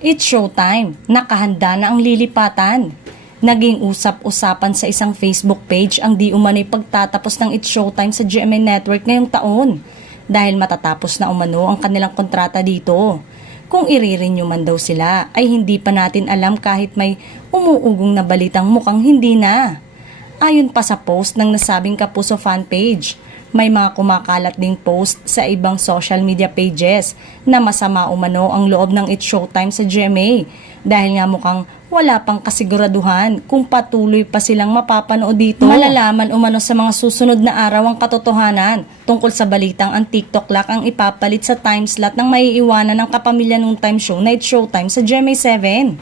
It's showtime, nakahanda na ang lilipatan. Naging usap-usapan sa isang Facebook page ang di umano'y pagtatapos ng It's Showtime sa GMA Network ngayong taon dahil matatapos na umano ang kanilang kontrata dito. Kung irirenew man daw sila ay hindi pa natin alam kahit may umuugong na balitang mukhang hindi na. Ayon pa sa post ng nasabing Kapuso fan page, may mga kumakalat ding post sa ibang social media pages na masama umano ang loob ng It's Showtime sa GMA dahil nga mukhang wala pang kasiguraduhan kung patuloy pa silang mapapanood dito. Malalaman umano sa mga susunod na araw ang katotohanan tungkol sa balitang ang TikTok lock ang ipapalit sa time slot ng maiiwanan ng kapamilya nung time show na It's Showtime sa GMA 7.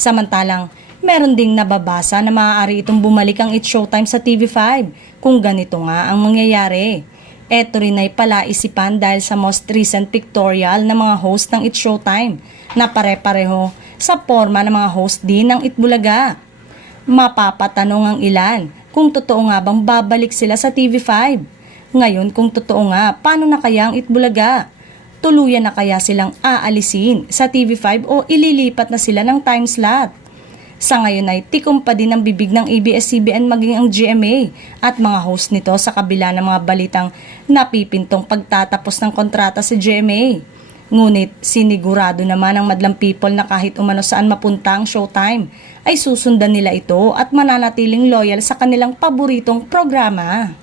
Samantalang, meron ding nababasa na maaari itong bumalik ang It's Showtime sa TV5 kung ganito nga ang mangyayari. Eto rin ay palaisipan dahil sa most recent pictorial na mga host ng It's Showtime na pare-pareho sa forma ng mga host din ng Itbulaga. Mapapatanong ang ilan kung totoo nga bang babalik sila sa TV5. Ngayon kung totoo nga, paano na kaya ang Itbulaga? Tuluyan na kaya silang aalisin sa TV5 o ililipat na sila ng time slot? Sa ngayon ay tikom pa din ang bibig ng ABS-CBN maging ang GMA at mga host nito sa kabila ng mga balitang napipintong pagtatapos ng kontrata sa GMA. Ngunit sinigurado naman ang madlang people na kahit umano saan mapunta ang Showtime ay susundan nila ito at mananatiling loyal sa kanilang paboritong programa.